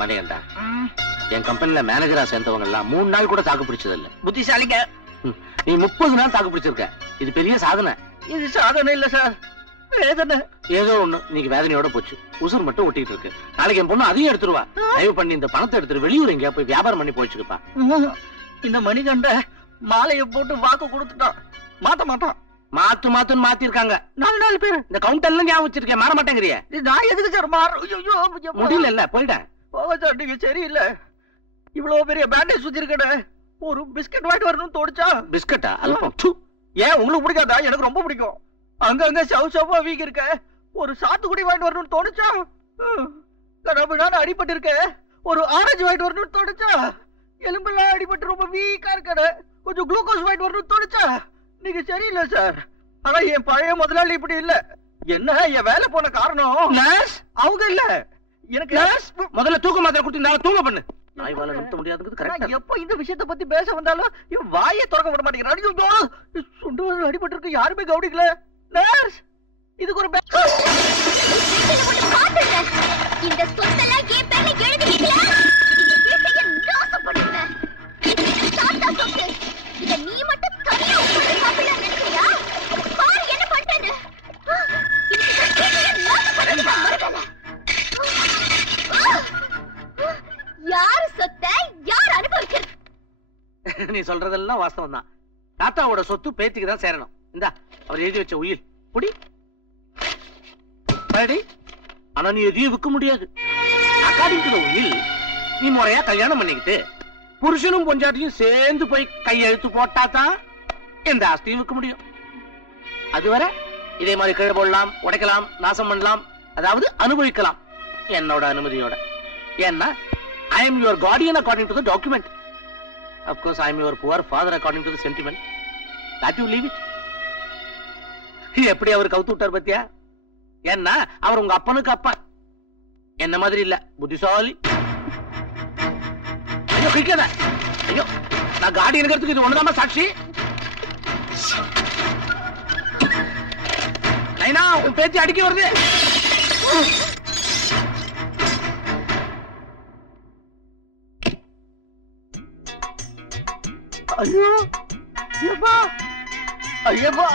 மணிகண்டா, என் கம்பெனில மேனேஜரா சேர்ந்தவங்க எல்லாம் 3 நாள் கூட தாக்கு பிடிச்சது இல்ல. புத்திசாலிங்க. நீ 30 நாள் தாக்கு பிடிச்சிருக்க. இது பெரிய சாதனை. இது சாதனை இல்ல சார், வேதனை. ஏதோ ஒண்ணு நீங்க வேதனையோட போச்சு. உசுர் மட்டும் ஒட்டிட்டு இருக்கு. நாளைக்கு என் பொண்ணு அதையும் எடுத்துருவா. தயவு பண்ணி இந்த பணத்தை எடுத்துட்டு வெளியூர் எங்கேயா போய் வியாபாரம் பண்ணி போயிச்சுக்கப்பா. இந்த மணிகண்ட மாலையை போட்டு வாக்கு கொடுத்துட்டான், மாத்த மாட்டான். மாத்துன்னு மாத்திருக்காங்க 4 பேர். இந்த கவுண்டர்ல ஞாபகம் வச்சிருக்கேன், மாற மாட்டேங்கிறிய. நான் எதுக்கு சார் மாறும்? முடியல இல்ல, போயிட்டேன். போக சார், நீங்க சரியில்லை. இவ்வளவு பெரிய பேண்டேஜ் சுத்தி இருக்கட, ஒரு பிஸ்கட் வாங்கிட்டு வரணும்னு தோணுச்சா? பிஸ்கட்டா? அல்பம். ஏன் உங்களுக்கு பிடிக்காதா? எனக்கு ரொம்ப பிடிக்கும். அங்கங்க சவ் வீக் இருக்க, ஒரு சாத்துக்குடி வாங்கிட்டு வரணும்னு தோணுச்சா? கடவுளான அடிபட்டு இருக்க, ஒரு ஆரஞ்சு வாங்கிட்டு வரணும்னு தோணுச்சா? எலும்பெல்லாம் அடிபட்டு ரொம்ப வீக்கா இருக்க, கொஞ்சம் குளுக்கோஸ் வாங்கிட்டு வரணும்னு தோணுச்சா? நீங்க சரியில்லை சார். ஆனா என் பழைய முதலாளி இப்படி இல்ல. என்ன என் வேலை போன காரணம் அவங்க இல்ல, எனக்கு முதல்ல தூக்க மாத்திரை கொடுத்து தூங்க பண்ணு. நாய்வால நிறுத்த முடியாது. எப்ப இந்த விஷயத்தை பத்தி பேச வந்தாலும் இவன் வாயை திறக்க விட மாட்டேங்கிறான். சுண்டு அடிபட்டு இருக்கு, யாருமே கவனிக்கல. நர்ஸ், இதுக்கு ஒரு இந்த சொத்தெல்லாம் என் பேர்ல எழுதிட்டீங்களா? இத நீ மட்டும் தனியா உட்கார்ந்து சாப்பிடலாம் நினைக்கிறியா? பாரு என்ன பண்றேன்னு. யாரு சொத்த யார் அனுபவிக்கிறது? நீ சொல்றதெல்லாம் வாஸ்தவம் தான். தாத்தாவோட சொத்து பேத்திக்கு தான் சேரணும். இந்தா அவர் எழுதி வச்ச உயில் புடி. ஆனா நீ எதையும் விற்க முடியாது. அக்கார்டிங் டு தி உயில் நீ முறையா கல்யாணம் பண்ணிக்கிட்டு புருஷனும் பொஞ்சாட்டியும் சேர்ந்து போய் கையெழுத்து போட்டாதான் எந்த ஆஸ்தியும் விற்க முடியும். அதுவரை இதே மாதிரி கீழே போடலாம், உடைக்கலாம், நாசம் பண்ணலாம், அதாவது அனுபவிக்கலாம் என்னோட அனுமதியோட. ஏன்னா I am your guardian according to the document. Of course, I am your poor father according to the sentiment. That you leave it. எப்படி அவர் கவுத்து விட்டார் பத்தியா? ஏன்னா அவர் உங்க அப்பனுக்கு அப்பா, என்ன மாதிரி இல்ல, புத்திசாலி. ஐயோ கிரிக்கெட், ஐயோ நான் கார்டியனுக்கு இது ஒண்ணுதாமா சாட்சி. நைனா உன் பேச்சு அடிக்க வருது. ஐயோ ஐயப்பா, ஐயப்பா,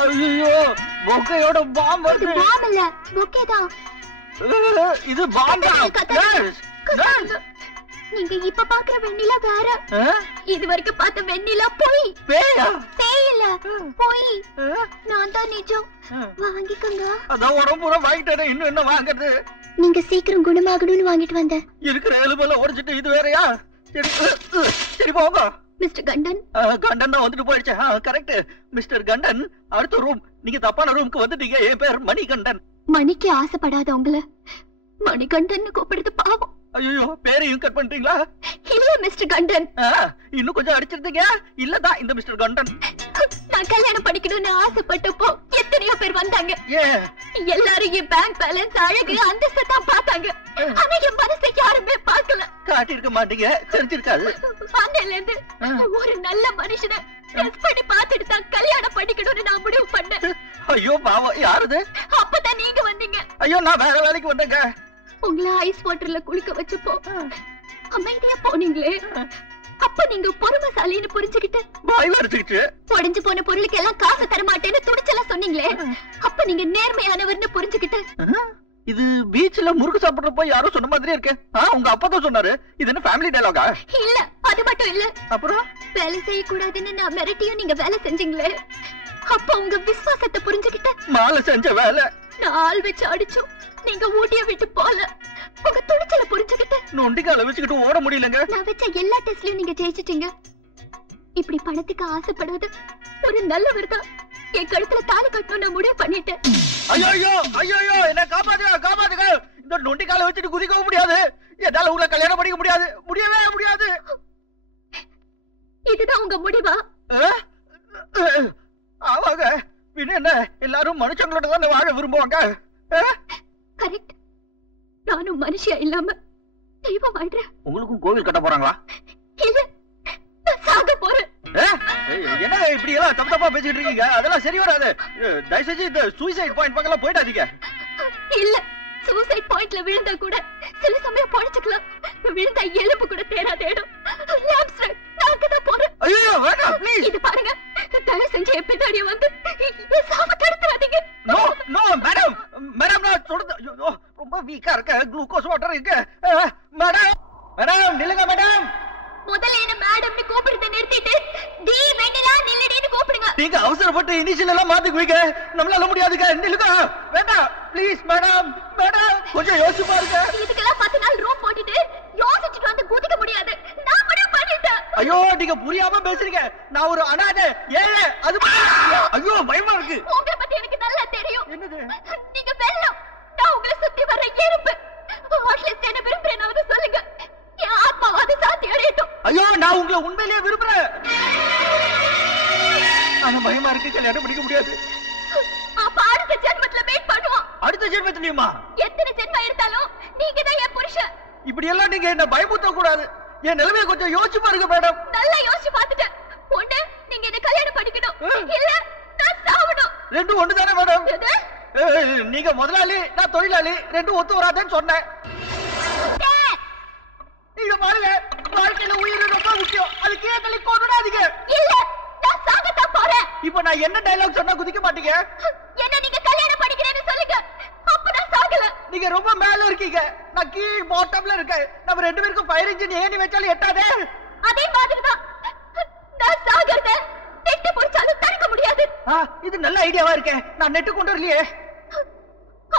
ஐயோ பொக்கையோட பாம் வருது. பாம் இல்ல, பொக்கே தான். இது பாம் தான். நீங்க இப்ப பாக்குற வெண்ணிலா வேற. இது வரைக்கும் பார்த்த வெண்ணிலா போய். பேயா? பேய் இல்ல, போய். நான் தான் நிஜம். வாங்கிக்கங்க. அதான் உடம்பு பூரா வாங்கிட்டேன், இன்னும் என்ன வாங்குறது? நீங்க சீக்கிரம் குணமாகணும்னு வாங்கிட்டு வந்தேன். இருக்கிற எலும்பெல்லாம் உடைச்சிட்டு இது வேறயா? சரி போங்க. மிஸ்டர் கண்டன். கண்டன் தான் வந்துட்டு போயிடுச்சு. கரெக்ட் மிஸ்டர் கண்டன். அடுத்த ரூம். நீங்க தப்பான ரூமுக்கு வந்துட்டீங்க. என் பேர் மணிகண்டன். மணிக்கு ஆசைப்படாதவங்கள மணிகண்டன் கூப்பிடுறது பாவம். ஐயோ பேரையும் கட் பண்ணிட்டீங்களா? இல்ல மிஸ்டர் கண்டன். இன்னும் கொஞ்சம் அடிச்சிருந்தீங்க. இல்லதான் இந்த மிஸ்டர் கண்டன். நான் கல்யாணம் பண்ணிக்கணும்னு ஆசைப்பட்டப்போ எத்தனையோ பேர் வந்தாங்க. எல்லாரும் என் பேங்க் பேலன்ஸ், அழகு, அந்தஸ்து தான் பார்த்தாங்க. ஆனா என் மனசை யாருமே பார்க்கல. காட்டியிருக்க மாட்டீங்க, தெரிஞ்சிருக்காது. அன்னையில இருந்து ஒரு நல்ல மனுஷனை டெஸ்ட் பண்ணி பார்த்துட்டு தான் கல்யாணம் பண்ணிக்கணும்னு நான் முடிவு பண்ணேன். ஐயோ பாவம், யாருது? அப்பதான் நீங்க வந்தீங்க. ஐயோ நான் வேற வேலைக்கு வந்தேங்க. உங்களை ஐஸ் வாட்டர்ல குளிக்க வச்சப்போ அமைதியா போனீங்களே, அப்ப நீங்க பொறுமைசாலின்னு புரிஞ்சுக்கிட்டு வாய் வரைச்சுக்கிட்டு உடைஞ்சு போன பொருளுக்கு எல்லாம் காசு தர மாட்டேன்னு துணிச்சலாம் சொன்னீங்களே, அப்ப நீங்க நேர்மையானவர்னு புரிஞ்சுக்கிட்டு. இது பீச்ல முறுக்கு சாப்பிடுறப்போ யாரோ சொன்ன மாதிரி இருக்கு. உங்க அப்பா தான் சொன்னாரு. இது என்ன ஃபேமிலி டயலாகா? இல்ல, அது மட்டும் இல்ல. அப்புறம் வேலை செய்யக்கூடாதுன்னு நான் மிரட்டியும் நீங்க வேலை செஞ்சீங்களே, அப்ப உங்க விசுவாசத்தை புரிஞ்சுக்கிட்டு மாலை செஞ்ச வேலை. நான் ஆள் வச்சு அடிச்சும் நீங்க ஊட்டிய விட்டு போல உங்க துணிச்சல புரிஞ்சுக்கிட்டு. நொண்டிக்கால வச்சுக்கிட்டு ஓட முடியலங்க. நான் வச்ச எல்லா டெஸ்ட்லயும் நீங்க ஜெயிச்சிட்டீங்க. இப்படி பணத்துக்கு ஆசைப்படாத ஒரு நல்லவர் தான் என் கழுத்துல தாலி கட்டணும் நான் முடிவு பண்ணிட்டேன். ஐயோ ஐயோ என்ன காப்பாத்துங்க, காப்பாத்துங்க. இந்த நொண்டிக்கால வச்சுட்டு குதிக்கவும் முடியாது, என்னால உங்களை கல்யாணம் பண்ணிக்க முடியாது, முடியவே முடியாது. இதுதான் உங்க முடிவா? ஆமாங்க, பின்ன என்ன, எல்லாரும் மனுஷங்களோட தான் வாழ விரும்புவாங்க. கரெக்ட். நானும் மனுஷியா இல்லாம தெய்வம் வாழ்றேன். உங்களுக்கும் கோவில் கட்ட போறாங்களா? இல்ல, சாக போறேன். என்ன இப்படி எல்லாம் தப்பு தப்பா பேசிட்டு இருக்கீங்க? அதெல்லாம் சரி வராது. தயவு செஞ்சு இந்த சூசைட் பாயிண்ட் பக்கம்லாம் போயிடாதீங்க. இல்ல, சூசைட் பாயிண்ட்ல விழுந்தா கூட சில சமயம் பொழைச்சுக்கலாம். விழுந்தா எலும்பு கூட தேடாதேடும். நான் தான் போறேன். ஐயோ வேண்டாம் ப்ளீஸ். இது பாருங்க, தயவு செஞ்சு என் பின்னாடியே வந்து என் சாவ தடுத்துறாதீங்க. நோ நோ மேடம், மேடம் நான் சொல்றது ஐயோ ரொம்ப வீக்கா இருக்க. குளுக்கோஸ் வாட்டர் இருக்கு. மேடம் மேடம் நில்லுங்க மேடம். முதல்ல என்ன மேடம்னு கூப்பிடுறத நிறுத்திட்டு டி வெண்ணிலா நில்லடின்னு கூப்பிடுங்க. நீங்க அவசரப்பட்டு இனிஷியல் எல்லாம் மாத்திக்குவீங்க. நம்மளால முடியாதுங்க. நில்லுங்க. வேண்டாம் ப்ளீஸ் மேடம். மேடம் கொஞ்சம் யோசிச்சு பாருங்க. இதுக்கெல்லாம் 10 நாள் ரூம் போட்டுட்டு யோசிச்சுட்டு வந்து குதிக்க முடியாது. நான் முடிவு பண்ணிட்டேன். ஐயோ நீங்க புரியாம பேசுறீங்க. நான் ஒரு அனாதை ஏழை. அது ஐயோ பயமா இருக்கு. உங்களை பத்தி எனக்கு நல்லா தெரியும். என்னது? நீங்க வெள்ளம், நான் உங்களை சுத்தி வர்ற எறும்பு. அட்லீஸ்ட் என்ன விரும்புறேனாவது சொல்லுங்க. என் ஆத்மாவாது சாத்தி அடையட்டும். ஐயோ நான் உங்களை உண்மையிலேயே விரும்புறேன். ஆனா பயமா இருக்கு. கல்யாணம் பண்ணிக்க முடியாது. அப்ப அடுத்த ஜென்மத்துல வெயிட் பண்ணுவோம். அடுத்த ஜென்மத்திலயுமா? எத்தனை ஜென்மம் இருந்தாலும் நீங்க தான் என் புருஷன். இப்படி எல்லாம் நீங்க என்ன பயமுறுத்த கூடாது. என் நிலைமையை கொஞ்சம் யோசிச்சு பாருங்க மேடம். நல்லா யோசிச்சு பார்த்துட்டேன். ஒண்ணு நீங்க என்ன கல்யாணம் பண்ணிக்கணும், இல்ல நான் சாவணும். ரெண்டும் ஒண்ணுதானே மேடம்? எது? நீங்க முதலாளி, நான் தொழிலாளி. ரெண்டும் ஒத்து வராதுன்னு சொன்னேன். நீங்க பாருங்க, வாழ்க்கையில உயிர் ரொம்ப முக்கியம். அது கேட்கலி கொண்டாதீங்க. இல்ல நான் சாகத்தான் போறேன். இப்ப நான் என்ன டயலாக் சொன்னா குதிக்க மாட்டீங்க? என்ன நீங்க கல்யாணம் பண்ணிக்கிறேன்னு சொல்லுங்க. அப்ப நான் சாகல. நீங்க ரொம்ப மேல இருக்கீங்க, நான் கீழ் பாட்டம்ல இருக்கேன். நம்ம ரெண்டு பேருக்கும் ஃபயர் இன்ஜின் ஏணி வச்சாலும் எட்டாதே. அதே மாதிரிதான் நான் சாகறத நெட்டு பொறிச்சாலும் தடுக்க முடியாது. இது நல்ல ஐடியாவா இருக்கே. நான் நெட்டு கொண்டு வரலையே.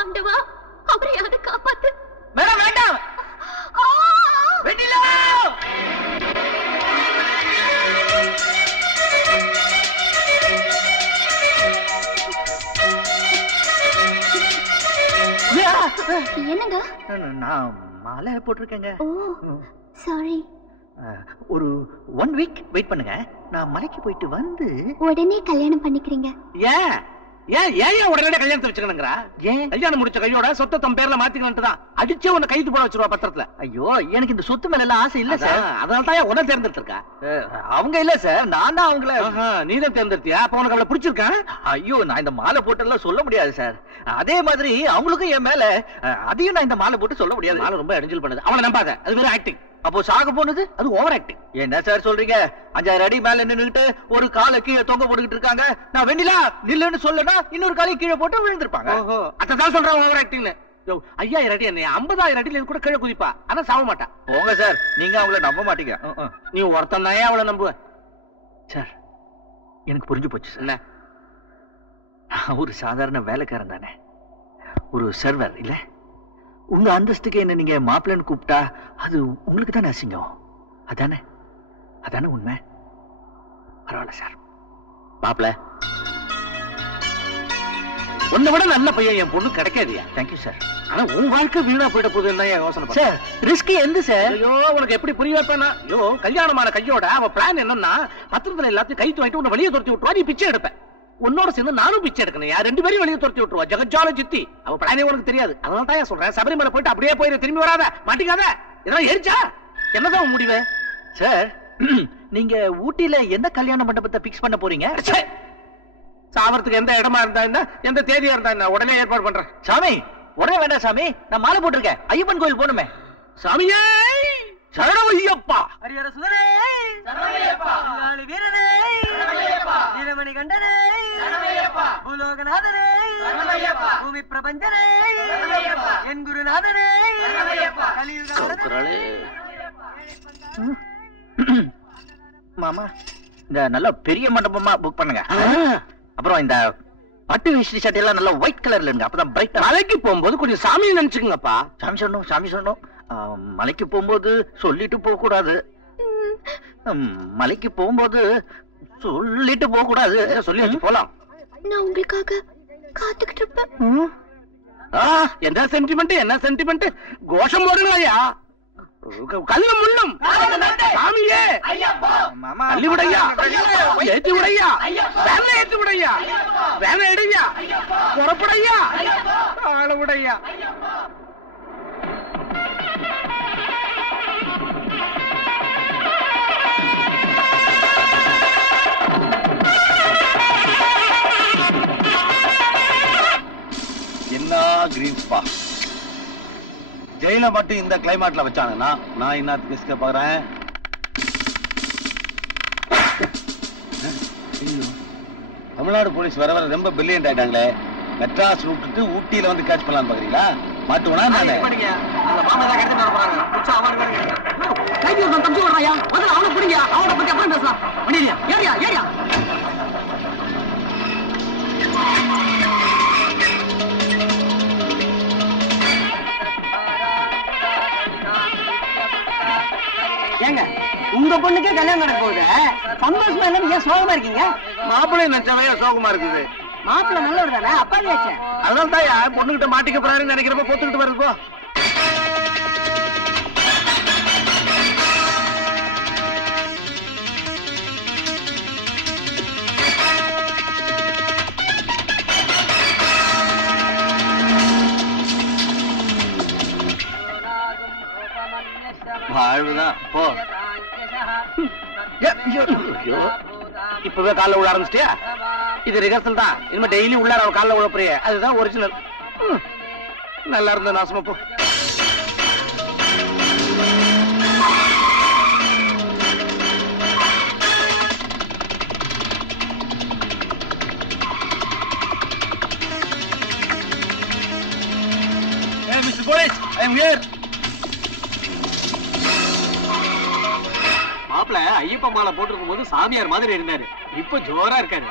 ஆண்டவா அவரையாவது காப்பாத்து. மேடம் வேண்டாம். வெண்ணிலா என்னங்க? நான் மாலை போட்டிருக்கேங்க. ஓ சாரி. ஒரு 1 வீக் வெயிட் பண்ணுங்க. நான் மலைக்கு போயிட்டு வந்து உடனே கல்யாணம் பண்ணிக்கிறீங்க. ஏன் ஏன் ஏன் உடனே கல்யாணத்தை வச்சுக்கணுங்கிறா? ஏன்? கல்யாணம் முடிச்ச கையோட சொத்தை தம் பேர்ல மாத்திக்கலான்ட்டு தான் அடிச்சே உன்னை கைது போட வச்சிருவா பத்திரத்துல. ஐயோ எனக்கு இந்த சொத்து மேல எல்லாம் ஆசை இல்ல சார். அதனால தான் உன்னை தேர்ந்தெடுத்திருக்கா. அவங்க இல்ல சார், நான் தான் அவங்கள. நீதான் தேர்ந்தெடுத்தியா? அப்ப உனக்கு அவளை பிடிச்சிருக்கா? ஐயோ நான் இந்த மாலை போட்டெல்லாம் சொல்ல முடியாது சார். அதே மாதிரி அவங்களுக்கும் என் மேல அதையும் நான் இந்த மாலை போட்டு சொல்ல முடியாது. மாலை ரொம்ப இடைஞ்சல் பண்ணுது. அவனை நம்பாத, அது வேற ஆக்டிங். அப்போ சாக போனது அது ஓவர் ஆக்டிங். என்ன சார் சொல்றீங்க? 5000 அடி மேல நின்னுட்டு ஒரு காலை கீழே தொங்க போட்டுக்கிட்டு இருக்காங்க. நான் வெண்ணிலா நில்லுன்னு சொல்லனா இன்னொரு காலை கீழே போட்டு விழுந்திருப்பாங்க. அதான் சொல்றேன் ஓவர் ஆக்டிங்னு. 5000 அடி என்ன 50000 அடியில கூட கீழே குதிப்பா. ஆனா சாவ மாட்டா. போங்க சார், நீங்க அவங்கள நம்ப மாட்டீங்க. நீ ஒருத்தன் தான் அவளை நம்புவ. சார் எனக்கு புரிஞ்சு போச்சு சார். என்ன? நான் ஒரு சாதாரண வேலைக்காரன் தானே, ஒரு சர்வர் இல்ல. உங்க அந்தஸ்துக்கு என்ன நீங்க மாப்பிள்ளன்னு கூப்பிட்டா அது உங்களுக்கு தானே அசிங்கம். அதானே அதானே உண்மை. பரவாயில்ல சார். மாப்பிள்ள உன்னை விட நல்ல பையன் என் பொண்ணு கிடைக்காதியா? Thank you sir. ஆனா உன் வாழ்க்கை வீணா போயிட்ட போதுன்னு தான் யோசனை சார். ரிஸ்க் எந்த சார்? ஐயோ உனக்கு எப்படி புரிய வைப்பேனா? ஐயோ கல்யாணமான கையோட அவ பிளான் என்னன்னா பத்திரத்துல எல்லாத்தையும் கைத்து வாங்கிட்டு உன்னை வெளியே துரத்தி விட்டுருவா. நீ பிச்சை எடுப்பேன். உன்னோட சேர்ந்து நானும் பிச்சை எடுக்கணும். யார் 2 பேரையும் வெளியே துரத்தி விட்டுருவா. ஜெகஜால சித்தி. அவ பிளானே உனக்கு தெரியாது. அதனால தான் சொல்றேன், சபரிமலை போயிட்டு அப்படியே போயிரு, திரும்பி வராத, மாட்டிக்காத. இதெல்லாம் எரிச்சா என்னதான் உன் முடிவு? சார் நீங்க ஊட்டியில எந்த கல்யாண மண்டபத்தை பிக்ஸ் பண்ண போறீங்க? சாவறதுக்கு எந்த இடமா இருந்தா என்ன, எந்த தேதியா இருந்தா என்ன, உடனே ஏற்பாடு பண்றேன். சாமி உடனே வேண்டாம் சாமி, நான் மாலை போட்டிருக்கேன். ஐயப்பன் கோயில் போகணுமே. சாமியே சரணமையப்பா. ஹரிஹர சுதனே சரணமையப்பா. நாளி வீரனே சரணமையப்பா. வீரமணி கண்டனே சரணமையப்பா. பூலோகநாதனே சரணமையப்பா. பூமி பிரபஞ்சனே சரணமையப்பா. என் குருநாதனே சரணமையப்பா. கலியுகநாதனே. மாமா இந்த நல்ல பெரிய மண்டபமா புக் பண்ணுங்க. அப்புறம் இந்த பட்டு வேஷ்டி சட்டை எல்லாம் நல்லா ஒயிட் கலர்ல இருங்க. அப்பதான் பிரைட்டா. மலைக்கு போகும்போது கொஞ்சம் சாமியை நினைச்சுக்கங்கப்பா. சாமி சொல்லணும், சாமி சொல்லணும். மலைக்கு போகும்போது சொல்லிட்டு போக கூடாது. மலைக்கு போகும்போது சொல்லிட்டு போக கூடாது. சொல்லி வச்சு போலாம். நான் உங்களுக்காக காத்துக்கிட்டு இருப்பேன். என்ன சென்டிமெண்ட், என்ன சென்டிமெண்ட். கோஷம் போடுங்களையா, கல்லு முள்ளும் சாமியே தள்ளி விடையா, ஏற்றி விடையா, வேலை ஏற்றி விடையா, வேலை எடையா, புறப்படையா, ஆள விடையா. என்ன கிரீன்ஸ்பா, மட்டும் இந்த கிளைமேட்ல வச்சானுங்கன்னா நான் இன்னத்துக்கு எஸ்க பாக்குறேன். தமிழ்நாடு போலீஸ் வர வர ரொம்ப பிரில்லியன்ட் ஆயிட்டாங்களே. மெட்ராஸ் விட்டுட்டு ஊட்டியில வந்து கேட்ச் பண்ணலாம்னு பாக்குறீங்களா? மாட்டுவனா நானு? ஏங்க உங்க பொண்ணுக்கே கல்யாணம் நடக்க போகுது, சந்தோஷமா இல்லாம ஏன் சோகமா இருக்கீங்க? மாப்பிள்ளை நினைச்சவையா சோகமா இருக்குது. மாப்பிள்ள நல்லவர் தானே, அப்பாவே ஆச்சே. அதனால தான் பொண்ணுகிட்ட மாட்டிக்க போறாருன்னு நினைக்கிறப்ப பொத்துக்கிட்டு வருது போ. வாழ்வுதான் போ. இப்பவே காலைல விழ ஆரம்பிச்சிட்டியா? இது ரிஹர்சல் தான். இனிமே டெய்லி உள்ளார அவ காலைல உழப்புறிய, அதுதான் ஒரிஜினல். நல்லா இருந்த நாசமா போ. Hey, Mr. Police, I am here. மாப்பிள்ள ஐயப்ப மாலை போட்டிருக்கும் போது சாமியார் மாதிரி இருந்தாரு, இப்ப ஜோரா இருக்காரு.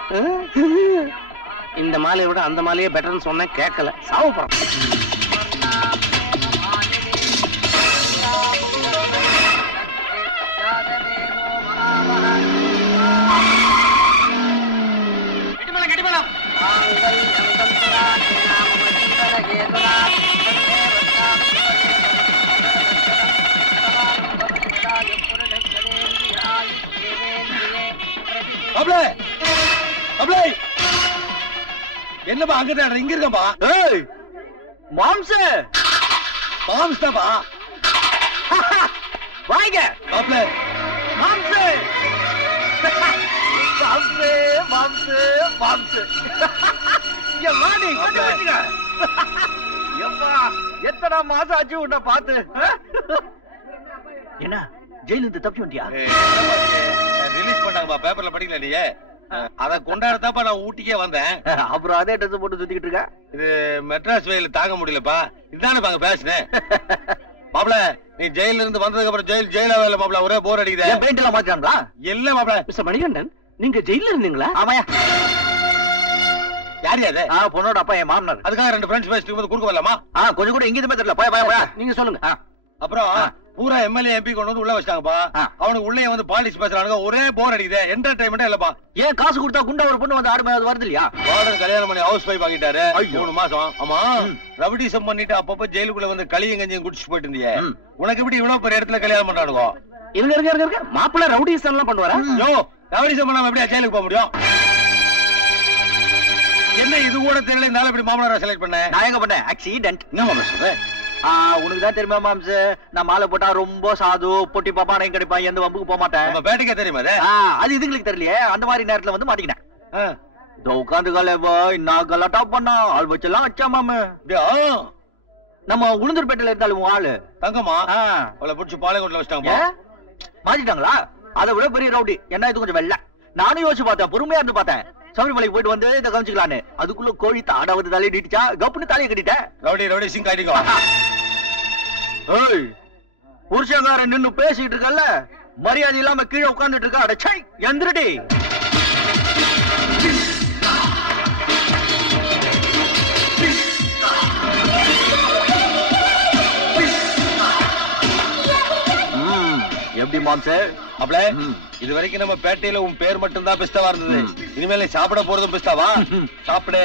இந்த மாலையை விட அந்த மாலையே பெட்டர்னு சொன்னேன், கேட்கல. சாவு போறோம். என்னப்பா அங்கதான் இங்க இருக்கம்பா? ஏய் மாம்ச மாம்ஸ் தான்ப்பா. வாங்க மாப்ள மாம்ச மாம்ச மாம்ச மாம்ச இங்க வாடி வந்து வச்சுக்க. எப்பா எத்தனை மாசம் ஆச்சு உன்னை பார்த்து. என்ன ஜெயில இருந்து தப்பி வந்துட்டியா? ரிலீஸ் பண்ணாங்கப்பா, பேப்பர்ல படிக்கல நீ? அத கொண்டாடத்தாப்பா நான் ஊட்டிக்கே வந்தேன். அப்புறம் அதே ட்ரெஸ் போட்டு சுத்திக்கிட்டு இருக்க. இது மெட்ராஸ் வெயில் தாங்க முடியலப்பா. இதுதானே பாங்க பேசுனேன். மாப்ள நீ ஜெயில இருந்து வந்ததுக்கு அப்புறம் ஜெயிலா வேலை மாப்ள, ஒரே போர் அடிக்குது. பெயிண்ட் எல்லாம் மாத்திட்டாங்களா? இல்ல மாப்ள. மிஸ்டர் மணிகண்டன், நீங்க ஜெயில இருந்தீங்களா? ஆமாயா. யார் யாரு? பொண்ணோட அப்பா என் மாமனார். அதுக்காக ரெண்டு ஃப்ரெண்ட்ஸ் பேசிட்டு போது குறுக்க வரலாமா? கொஞ்சம் கூட எங்கேயுமே தெரியல. போய் போய் போய் நீங்க சொல்லுங்க. அப்புறம் பூரா எம்எல்ஏ எம்பி கொண்டு வந்து உள்ள வச்சிட்டாங்கப்பா. அவனுக்கு உள்ளே வந்து பாலிடிக்ஸ் பேசுறானுங்க, ஒரே போர் அடிக்குது. என்டர்டைன்மெண்டா இல்லப்பா. ஏன் காசு கொடுத்தா குண்டா ஒரு பொண்ணு வந்து ஆடு வருது இல்லையா? வார்டன் கல்யாணம் பண்ணி ஹவுஸ் வைஃப் ஆகிட்டாரு 3 மாசம். ஆமா, ரவுடிசம் பண்ணிட்டு அப்பப்ப ஜெயிலுக்குள்ள வந்து களியும் கஞ்சியும் குடிச்சு போயிட்டு இருந்தியே, உனக்கு எப்படி இவ்வளவு பெரிய இடத்துல கல்யாணம் பண்றானுங்க? இருங்க மாப்பிள்ள ரவுடிசம் எல்லாம் பண்ணுவாரா? யோ, ரவுடிசம் பண்ணாம எப்படியா ஜெயிலுக்கு போக முடியும்? என்ன இது கூட தெரியல, இந்த இப்படி மாமனாரா செலக்ட் பண்ண? நான் எங்க பண்ணேன்? ஆக்சிடென்ட். என்ன மாமா சொல்றேன்? உனக்கு தான் தெரியுமா மாம்ச, நான் மாலை போட்டா ரொம்ப சாது, பொட்டி பாப்பா நான் கிடைப்பேன், எந்த வம்புக்கு போக மாட்டேன். நம்ம பேட்டிக்கே தெரியுமா அது? அது இதுங்களுக்கு தெரியலையே. அந்த மாதிரி நேரத்துல வந்து மாட்டிக்கினேன். உட்காந்து கலைவா நான் கலாட்டா பண்ணா ஆள் வச்செல்லாம் வச்சா மாமு. நம்ம உளுந்தூர்பேட்டையில இருந்தாலும் ஆளு தங்கம்மா அவளை பிடிச்சி பாளையங்கோட்டில் வச்சிட்டாங்க. மாத்திட்டாங்களா? அதை விட பெரிய ரவுடி. என்ன இது கொஞ்சம் வெள்ள. நானும் யோசிச்சு பார்த்தேன், பொறுமையா இருந்து பார்த்தேன். சபரிமலைக்கு போயிட்டு வந்து இதை கவனிச்சுக்கலான்னு. அதுக்குள்ள கோழி தாடாவது தலையை நீட்டிச்சா கப்புன்னு தலையை கட்டிட்டேன். ரவுடி சிங் காட்டிக்கோ. புருஷங்காரன் நின்னு பேசிட்டு இருக்கல்ல, மரியாதை இல்லாம கீழே உட்கார்ந்துட்டு இருக்கா. அடச்சை எந்திரடி. எப்படி மாம்சே? அப்பளே இது வரைக்கும் நம்ம பேட்டையில உன் பேர் மட்டும் தான் பிஸ்தாவா இருந்தது. இனிமேல் சாப்பிட போறதும் பிஸ்தாவா? சாப்பிடு.